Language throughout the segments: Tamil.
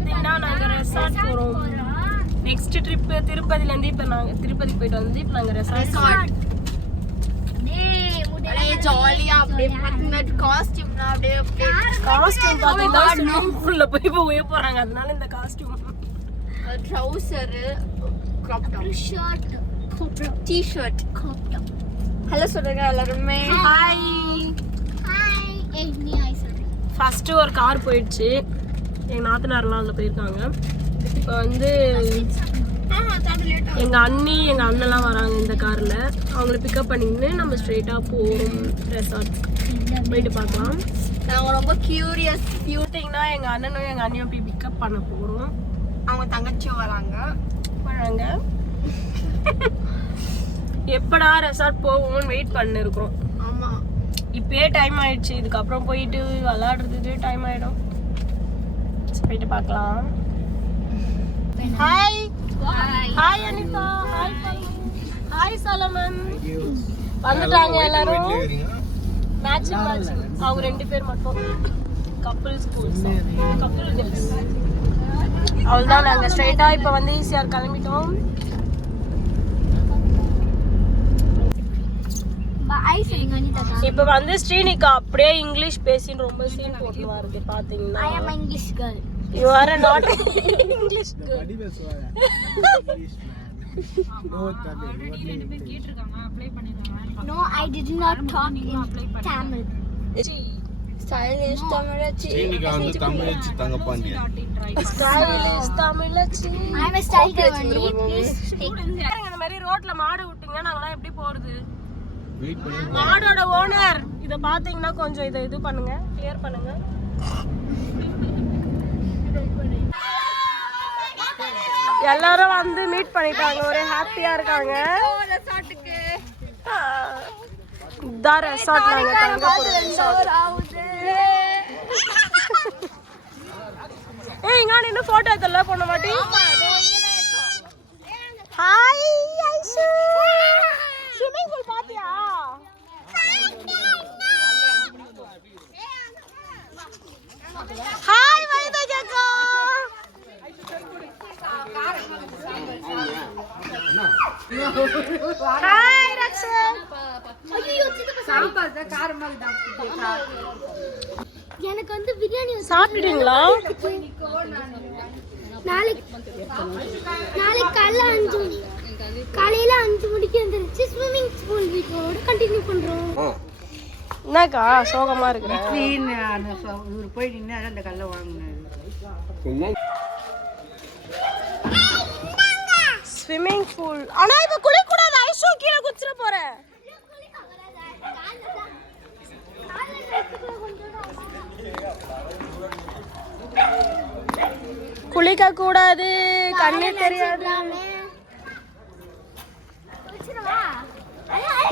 பாத்தீங்கன்னா நாங்க ரெசார்ட் போறோம். நெக்ஸ்ட் ட்ரிப் திருப்பதில இருந்து இப்ப நாங்க திருப்பதி போயிட்டு வந்து இப்ப நாங்க ரெசார்ட் ஜாலியா அப்படியே பாத்தீங்கன்னா காஸ்டியூம் பாத்தீங்கன்னா ஸ்விமிங் பூல்ல போய் போய போறாங்க. அதனால இந்த costume trouser crop top shirt T-shirt crop top. Hello சொல்லுங்க எல்லாரும். ஹாய் ஹாய் ஏய் ஹாய் சொல்லுங்க. ஃபர்ஸ்ட் ஒரு கார் போயிடுச்சு. எங்க நாத்தனார்லாம் அதுல போயிருக்காங்க. இப்போ வந்து எங்க அண்ணி எங்க அண்ணெல்லாம் வராங்க இந்த கார்ல. அவங்கள பிக்கப் பண்ணிட்டு நம்ம ஸ்ட்ரெயிட்டா போறோம் ரெசார்ட் போயிட்டு பார்க்கலாம். நாங்க ரொம்ப கியூரியஸ் பார்த்தீங்கன்னா எங்க அண்ணனும் எங்க அண்ணியும் போய் பிக்கப் பண்ண போறோம். அவங்க தங்கச்சியும் வராங்க. எப்படா ரெசார்ட் போவோம்னு வெயிட் பண்ணி இருக்கோம். ஆமா இப்பயே டைம் ஆயிடுச்சு. இதுக்கப்புறம் போயிட்டு விளையாடுறதுக்கு டைம் ஆயிடும். போயிட்டு பார்க்கலாம். Hi hi Anitha. Hi Solomon. வந்துட்டாங்க எல்லாரும். மேட்சிங் அவங்க 2 பேர் மட்டும் கப்புள் ஸ்கூல்ஸ் கப்புள் டேஸ். அவ்வளோதான். நாங்கள் ஸ்ட்ரைட்டா இப்போ வந்து ஈஸியாக கிளம்பிட்டோம். இப்ப வந்து ஸ்ரீனிகா அப்படியே இங்கிலீஷ் பேசின்னு ரொம்ப சீன் போட்டு வருது பாத்தீங்கன்னா. I am English girl. You are not English girl. No, I did not talk in Tamil. Stylish Tamilachi. Srinika வந்து தமிழச்சி Thangapandi. Stylish Tamilachi. I am a style girl only. Please take. இந்த மாதிரி ரோட்ல மாடு விட்டீங்கன்னா நாங்கலாம் எப்படி போறது? வெயிட் பண்ணி மாடோட ஓனர் இத பாத்தீங்கன்னா கொஞ்சம் இது பண்ணுங்க, கிளியர் பண்ணுங்க. எல்லாரும் வந்து மீட் பண்ணிட்டாங்க. ஒரே ஹாப்பியா இருக்காங்க. ரெசார்ட்டுக்கு இதான் ரெசார்ட். நாங்க தங்க போறோம் ரெசார்ட். ஏய் இங்க நின்னு போட்டோ எடுத்தல போன மாட்டி. ஹாய் ஐஷு. ஸ்விமிங் பூல் பாத்தியா? ஹாய் வைதஜக்கா. ஹாய் ரக்ஷா. ஐயோ சித்தப்பா சாம்பார் தான் காரமா இருக்குடா. எனக்கு வந்து பிரியாணி சாப்பிட்டீங்களா? நாளைக்கு காலையில 5 மணிக்கு வந்துருச்சு. ஸ்விமிங் பூல் வீட்டோட கண்டினியூ பண்றோம். என்னக்கா சோகமா இருக்கிற? இவர் போய் நின்று அந்த கல்லை வாங்கினாரு. Swimming pool. ஆனா இப்ப குளிக்க கூடாது. ஐஷு கீழ குச்சிர போற. குளிக்க கூடாது. கண்ணே தெரியாது.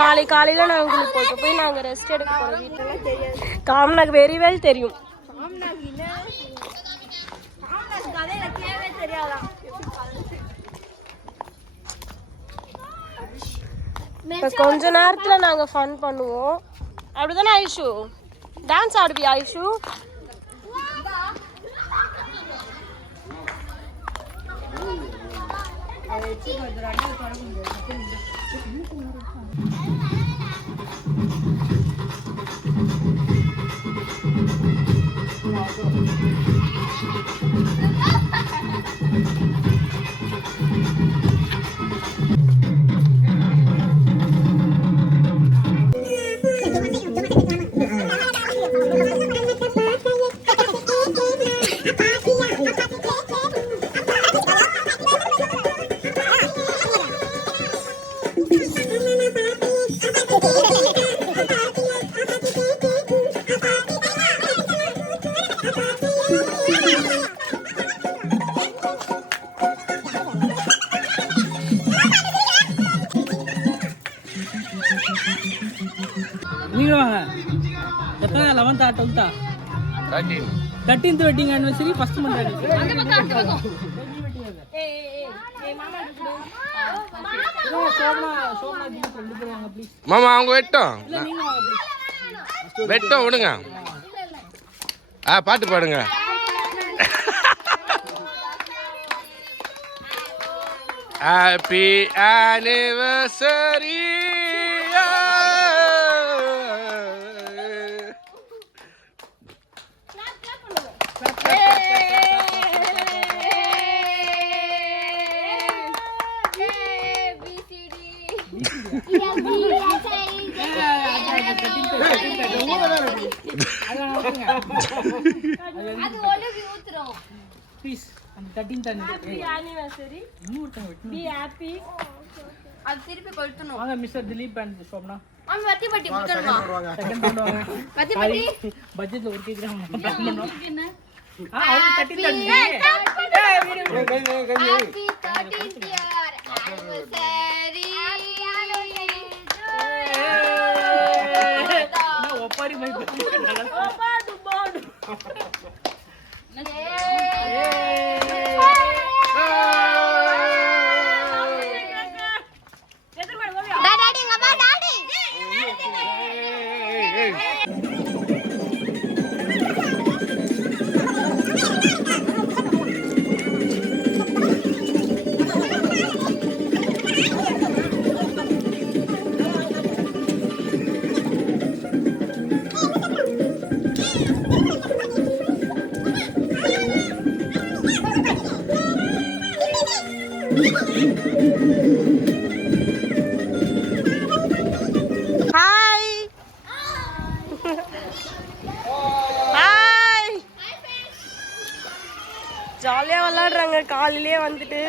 நாளை காலையில நாங்க குளிக்க போறோம். போய் நாங்க ரெஸ்ட் எடுக்க போறோம். வீட்டுல தெரியாது. காம்னாக்கு வெரி வெல் தெரியும். இப்ப கொஞ்ச நேரத்துல நாங்க ஃபன் பண்ணுவோம். அப்படிதானே ஐஷு? டான்ஸ் ஆடுவியா ஐஷு? நீங்க வாங்க. எத்தனை 11th 12th 13th wedding anniversary first month மாமா அவங்க வெட்டும் வெட்டும் விடுங்க. பாட்டு பாடுங்க. Happy anniversary. ப்ளீஸ் அந்த 13th Happy anniversary. Be happy. அது திருப்பி கொளுத்தணும். வாங்க மிஸ்டர் திலீப் அண்ட் சோம்னா. மாமி வத்தி பட்டி புடிக்கணுமா? செகண்ட் ரவுண்ட் வாங்க. வத்தி பட்டி பட்ஜெட்ல ஒரு கேக்குறா பிளான் பண்ணோம். அவங்க 13th Happy 13th year anniversary. நான் ஒப்பாரி மை பண்ணேன். ஜாலியா விளையாடுறாங்க காலையிலே வந்துட்டு.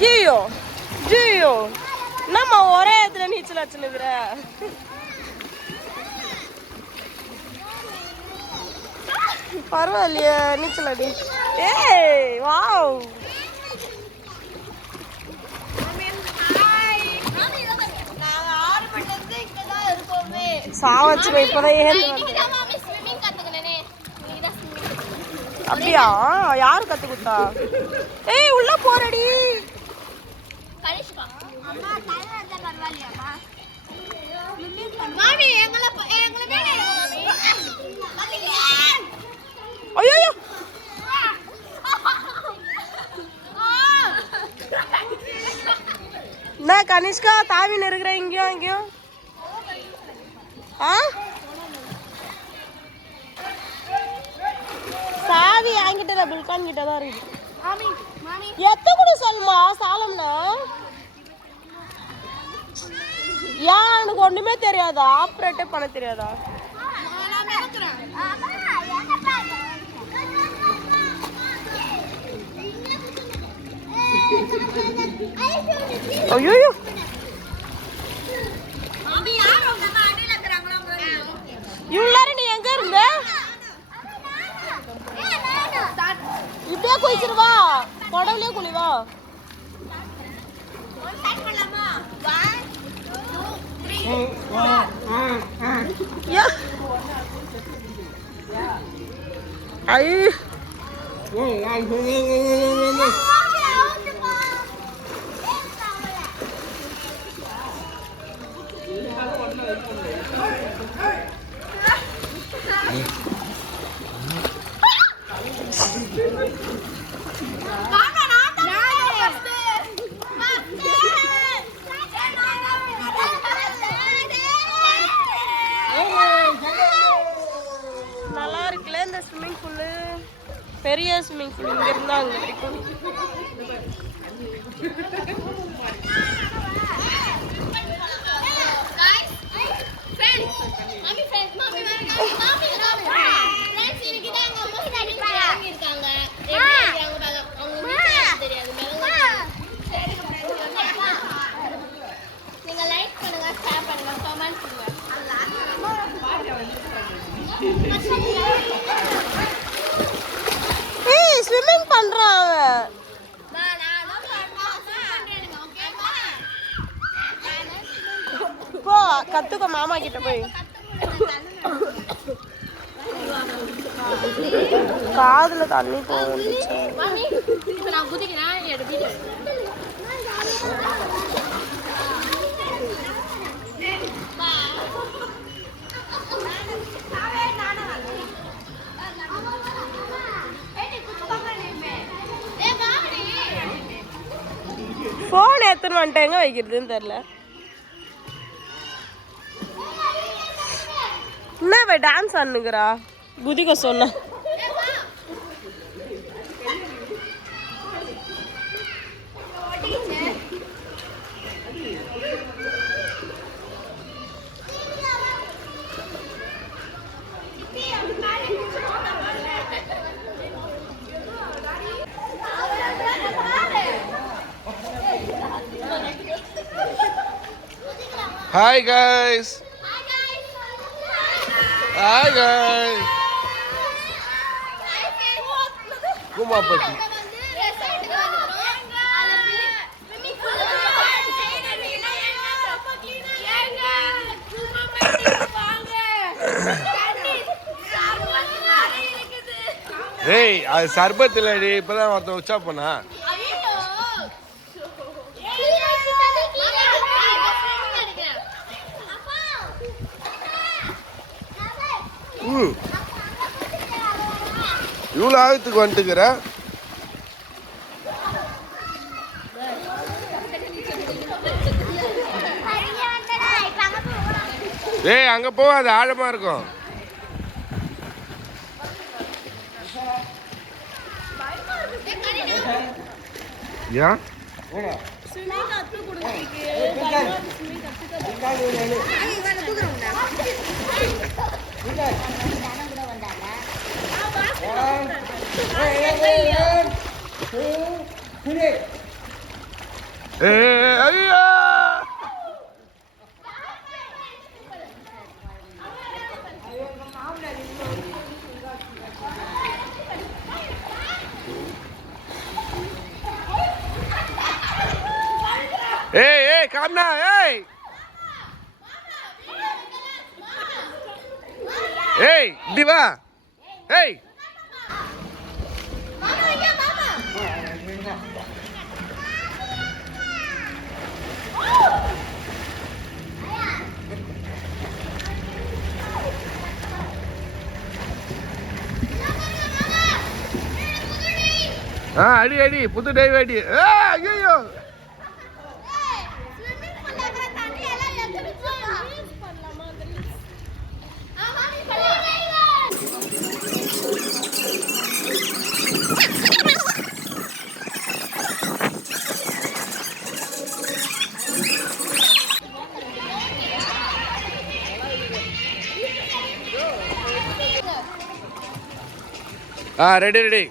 ஜியோ ஜியோ நம்ம ஒரே இடத்துல நீச்சல் அடிச்சுனுக்குற. பரவாயில்லையே நீச்சல் அடி. ஏய் வாவ். சாவச்சு இப்பதான் ஏன் அப்படியா? யாரு கத்து கொடுத்தா? ஏய் உள்ள போறடி. ஐயோ என்ன கனிஷ்கா தாவின்னு இருக்கிற இங்கேயும் இங்கேயும்? சாவி என்கிட்ட புல்கான் கிட்ட தான் இருக்கு. எத்த கூட சொல்லுமா சாலம்னா? ஏன் எனக்கு ஒண்ணுமே தெரியாதா? ஆப்ரேட்டே பண்ண தெரியாதா? ஐயோ இவ்வளோ நீ எங்க இருந்த? இப்படியே குளிச்சிருவா, குடவுலயே குளிவா. ஐ நல்லா இருக்குல்ல இந்த ஸ்விம்மிங் பூலு. பெரிய ஸ்விம்மிங் பூல் இங்க இருந்தா அங்க வரைக்கும். ஏய் ஸ்விம்மிங் பண்றாங்க. போ கத்துக்க மாமா கிட்ட போய். காதுல தண்ணி போகுது. நான் குதிக்கிறேன் எடுத்து. போன் எத்தனை வந்துட்டு எங்க வைக்கிறதுன்னு தெரியல. என்ன டான்ஸ் ஆடுனுக்குறா குதிக்க சொன்ன. Hi guys. Hi guys. Kumapati. Hey, அது சர்பத் இல்லடி, இப்பதான் ஒருத்தன் உச்சா போனா. இவ்வளோ ஆழத்துக்கு வந்துட்டுக்கிற. ஏய் அங்க போ, அது ஆழமா இருக்கும். ஏன் ஐயா ஏய் ஏய் காம்னா ஏய் ஏய் இப்படி வா. ஏய் அடி அடி புது டைவ் அடி. ஐயோ ரெடி ரெடி.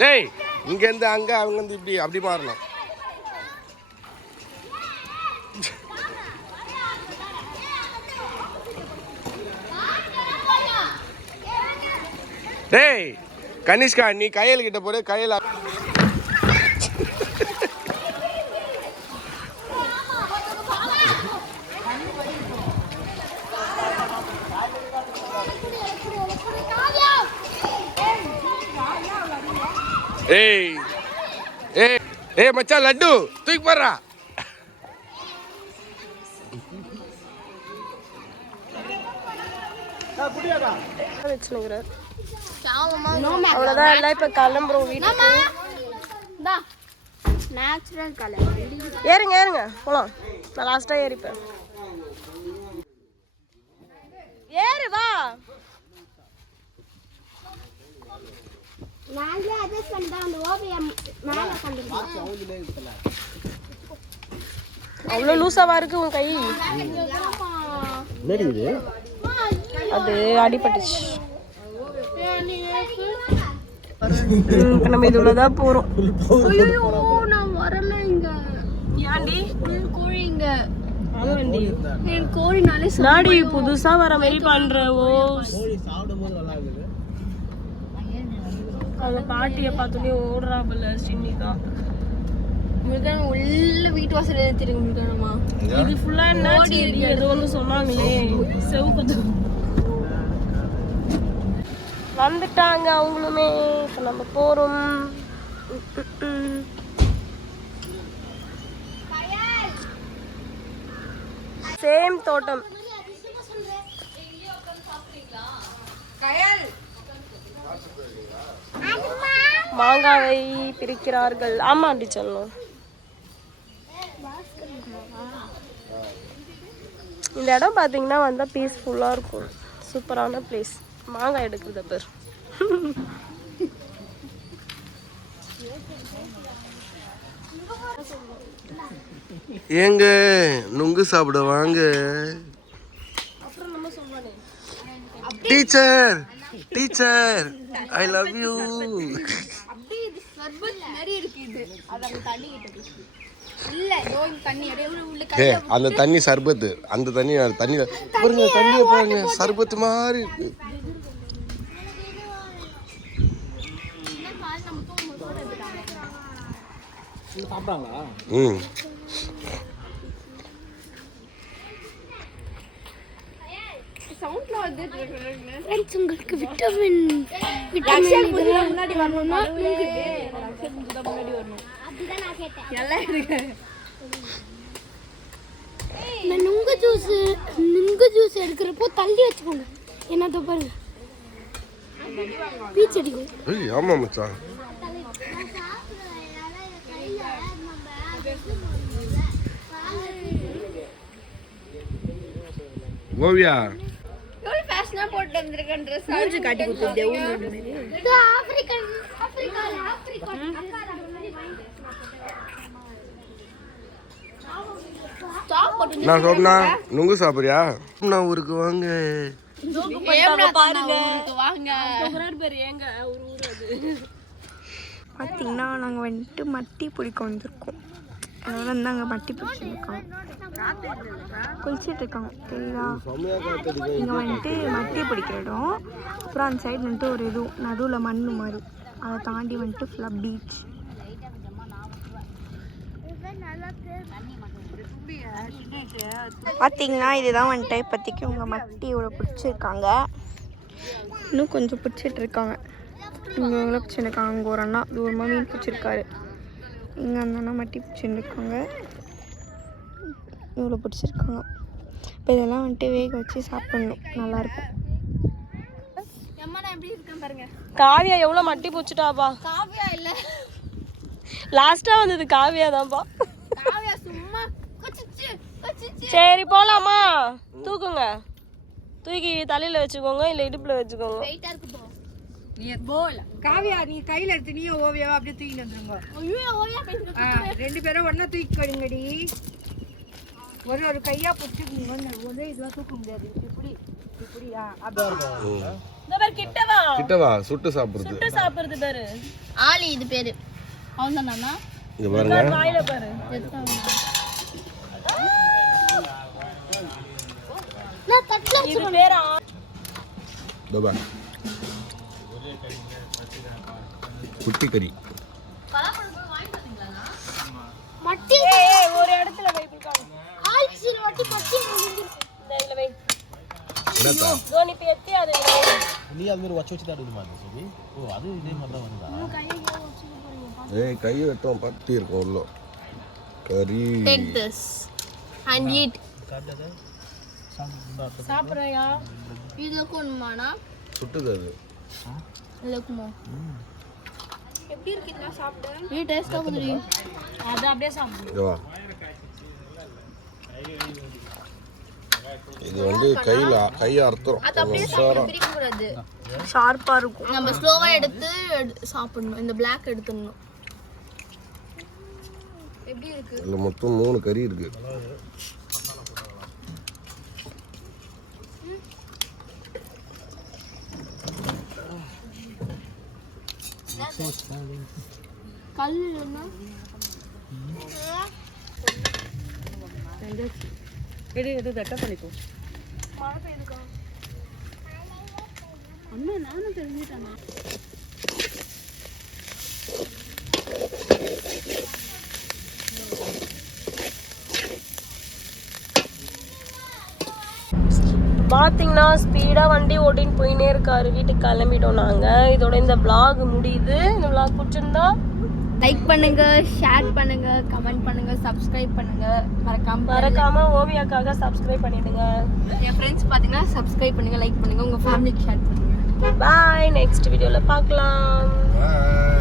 டேய் இங்கேருந்து அங்கே, அவங்க வந்து இப்படி அப்படி மாறணும். டேய் கனிஷ்கா, நீ கையல் கிட்ட போடு. கையில் ஏய் ஏய் ஏய் மச்சான் லட்டு தூக்கி போடுறா. அவ்வளோதான் எல்லாம் இப்போ கிளம்புறோம் வீட்டுக்கு. ஏறுங்க ஏறுங்க போலாம். நான் லாஸ்ட்டாக ஏறிப்பேன். ஏறு வா. அவ்வளோ லூசாவா இருக்கு உன் கை? அது அடிபட்டுச்சு. இப்போ நம்ம இது உள்ளதான் போறோம். நான் வரல இங்க. ஏன்டி கோழி இங்க கோழினாலே நாடி புதுசா வர மாதிரி பண்ற. ஓ அவங்க பாட்டியை பார்த்தோன்னே ஓடுறாப்புல சின்னி தான். உள்ள வீட்டு வாசல் தெரியுமா? இது ஃபுல்லா என்ன ஏதோ ஒன்று சொன்னாங்களே செவப்பு வந்துட்டாங்க அவங்களுமே. இப்போ நம்ம போறோம். சேம் தோட்டம். மாங்காவை பிரிக்கிறார்கள். ஆமா அப்படி சொல்லணும். இந்த இடம் பார்த்தீங்கன்னா வந்தால் பீஸ்ஃபுல்லாக இருக்கும். சூப்பரான பிளேஸ். மாங்காய் எடுக்கிறத பேர். ஏங்க நுங்கு சாப்பிட வாங்க. Teacher teacher I love you. அந்த தண்ணி சர்பத்து. அந்த தண்ணி தண்ணி பாருங்க, தண்ணியை பாருங்க, சர்பத்து மாதிரி இருக்கு. ம் உங்களுக்கு விட்டமின் முன்னாடி வரணும்னா நுங்கு ஜூஸ் எடுக்கிறப்போ தள்ளி வச்சுக்கோங்க. என்னத்த பாருங்க பீச் அடிக்கும். ஆமா மச்சான். ஓவியா எவ்வளவு ஃபேஷனா போட்டு வந்திருக்கேன் Dress. மூஞ்சி காட்டி கொடுத்தே ஊரு. இது ஆப்பிரிக்கா. நான் சொன்னா நுங்கு சாப்பிடுறியா? நான் ஊருக்கு வாங்க. பார்த்தீங்கன்னா நாங்கள் வந்துட்டு மட்டி பிடிக்க வந்திருக்கோம். அதனால வந்து அங்கே மட்டி பிடிச்சிருக்கோம், குளிச்சுட்டு இருக்காங்க. சரிங்களா? இங்கே வந்துட்டு மட்டி பிடிக்கிற இடம். அப்புறம் அந்த சைடு வந்துட்டு ஒரு இது நடுவில் மண் மாதிரி, அதை தாண்டி வந்துட்டு ஃபுல்லாக பீச். பார்த்தீங்கன்னா இதுதான் வந்துட்டு இப்போதைக்கு உங்கள் மட்டி இவ்வளோ பிடிச்சிருக்காங்க. இன்னும் கொஞ்சம் பிடிச்சிட்டு இருக்காங்க. இங்கே எவ்வளோ பிடிச்சிருக்காங்க. அங்கே ஒரு அண்ணா தூரமாக மீன் பிடிச்சிருக்காரு. இங்கே அந்த அண்ணா மட்டி பிடிச்சின்னு இருக்காங்க. இவ்வளோ பிடிச்சிருக்காங்க. இப்போ இதெல்லாம் வந்துட்டு வேக வச்சு சாப்பிடணும், நல்லாயிருக்கும். காவியா எவ்வளோ மட்டி பிடிச்சிட்டாப்பா. காவியா இல்ல, லாஸ்டா வந்தது காவியா தான்ப்பா. காவியா சும்மா சரி போலாமா? தூக்குங்க, தூக்கி தலையில வச்சுக்கோங்க, இல்ல இடுப்புல வச்சுக்கோங்க. வெயிட்டா இருக்கு போ. நீ போல காவியா, நீ கையில எடுத்து நீ ஓவியாவா அப்படியே தூக்கிட்டு வந்துருங்க. ஐயோ ஓவியா பேசுங்க. ரெண்டு பேரும் ஒண்ணா தூக்கி கொடுங்கடி. ஒரு கையா பிடிச்சிக்கோங்க. ஒரே இதுவா தூக்க முடியாது. இப்படி இப்படியா அப்படியே இந்த பேர் கிட்டவா கிட்டவா சுட்டு சாப்பிடுறது. சுட்டு சாப்பிடுறது பேரு ஆலி. இது பேரு அவன் தானா? இங்க பாருங்க, வாயில பாரு. நான் தட்டல இது பேரு தோபா குட்டி கறி. மட்டி ஒரு இடத்துல வை கொடுக்காங்க. ஆலி சீல் மட்டி மட்டி இந்த இதுல வை. என்னடா தோனி பேத்தி அது நீ அது மாதிரி வச்சு தான் இது மாதிரி சரி. ஓ அது இதே மாதிரி தான் வந்தா. ஏய் கை வெட்டும் பத்தி இருக்கும் உள்ள கறி. Take this and eat. சாப்பிடுறியா? இது கொன்மானா சுட்டுது அது. லக்குமோ எப்படி இருக்குன்னா சாப்பிடு. இது டேஸ்டா குதுரி. அது அப்படியே சாப்பிடு. இங்க வா. இது வந்து கை அறுத்துரும். அது அப்படியே சாப்பிட பிரிக்க கூடாது. ஷார்ப்பா இருக்கும். நம்ம ஸ்லோவா எடுத்து சாப்பிடணும். இந்த black எடுத்துடணும். எப்படி இருக்கு? இதுல மொத்தம் 3 கறி இருக்கு. கல்லு என்ன? எடு தட்ட பண்ணிக்கோ. அம்மா நானும் தெரிஞ்சிட்டேனா? பார்த்தீங்கன்னா ஸ்பீடாக வண்டி ஓட்டின்னு போயினே இருக்காரு. வீட்டுக்கு கிளம்பிட்டோம் நாங்கள். இதோட இந்த vlog முடியுது. இந்த vlog பிடிச்சிருந்தா லைக் பண்ணுங்க, ஷேர் பண்ணுங்க, கமெண்ட் பண்ணுங்க, சப்ஸ்கிரைப் பண்ணுங்க. மறக்காம ஓவியாக்காக சப்ஸ்கிரைப் பண்ணிடுங்க. என் ஃப்ரெண்ட்ஸ் பார்த்தீங்கன்னா சப்ஸ்கிரைப் பண்ணுங்க, லைக் பண்ணுங்க, உங்க ஃபேமிலிக்கு ஷேர் பண்ணுங்க. பாய், நெக்ஸ்ட் வீடியோல பார்க்கலாம். Bye.